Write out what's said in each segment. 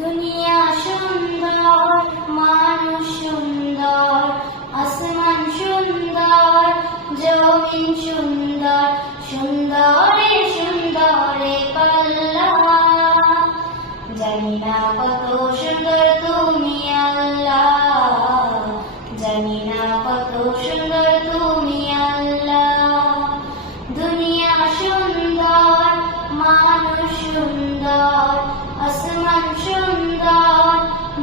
দুনিয়া সুন্দর, মানুষ সুন্দর, আসমান সুন্দর, জমিন সুন্দর, সুন্দরে সুন্দরে পাল্লা। জানি না কত সুন্দর তুমি আল্লাহ, জানি না কত সুন্দর তুমি আল্লাহ। দুনিয়া সুন্দর, মানুষ সুন্দর, আসমান সুন্দর,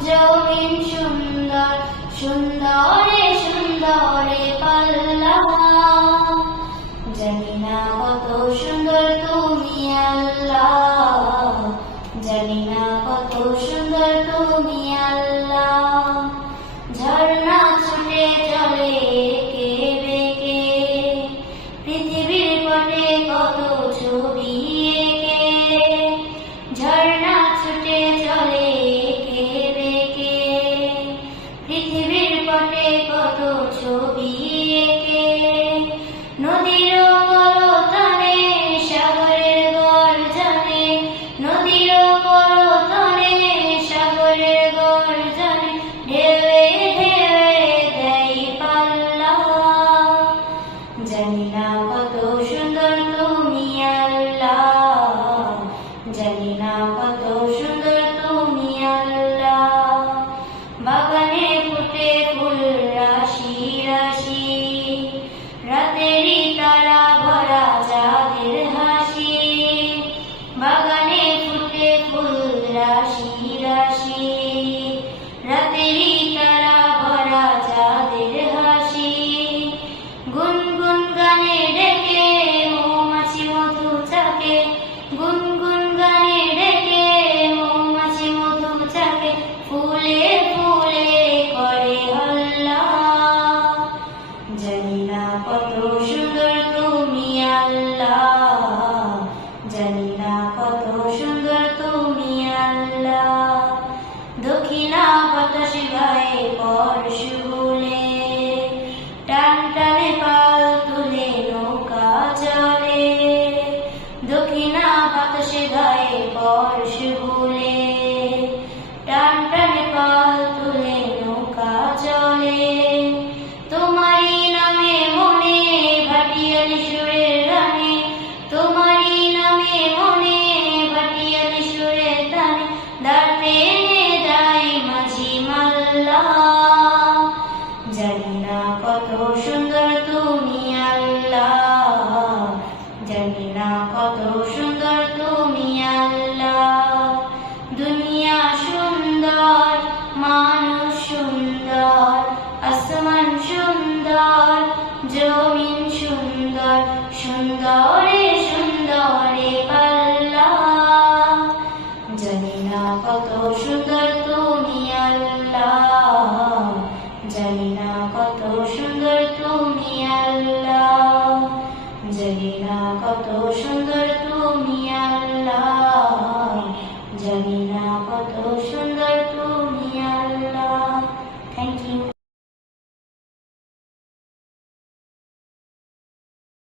জমিন সুন্দর, সুন্দরে সুন্দরে পাল্লা। জানি না কত সুন্দর তুমি আল্লাহ, জানি না কত সুন্দর তুমি আল্লাহ। ঝর্ণা ছুটে চলে এঁকে বেঁকে, পৃথিবীর পটে কত ছবি এঁকে। ঝর্ণা ছুটে চলে এঁকে বেঁকে, পৃথিবীর পটে কত ছবি এঁকে। নদীর কলতানে সাগরের গর্জনে, নদীর কলতানে সাগরের গর্জনে, ঢেউয়ে ঢেউয়ে দেয় পাল্লা। জানি না কত সুন্দর তুমি আল্লাহ, জানি না কত সুন্দর তুমি আল্লাহ। বাগানে ফুটে ফুল রাশি রাশি, রাতেরই তারা ভরা চাঁদের হাসি। বাগানে ফুটে ফুল রাশি রাশি, রাতেরই তারা ভরা চাঁদের হাসি। গুনগুন গানে ডেকে মৌমাছি মধু চাকে, গুনগুন গানে ডেকে মৌমাছি মধু চাকে। ফুলে ফুলে করে হল্লা। জানি না কত সুন্দর তুমি আল্লাহ, জানি না কত সুন্দর তুমি আল্লাহ। দক্ষিণা বাতাসে গায়ে পরশু বলে, টান টানে পাল তুলে নৌকা চলে। দক্ষিণা বাতাসে গায়ে পরশু বলে, টান টানে পাল তুলে নৌকা চলে। তোমারই নামে মনে ভাটিয়ালি সুরের গানে, তোমারই নামে মনে ভাটিয়ালি সুরের গানে। দাঁড় টেনে যায় মাঝি মাল্লা। জানি না কত সুন্দর তুমি আল্লাহ, জানি না কত সুন্দর তুমি আল্লাহ। দুনিয়া সুন্দর, মানুষ সুন্দর, আসমান সুন্দর, জমিন সুন্দর, সুন্দর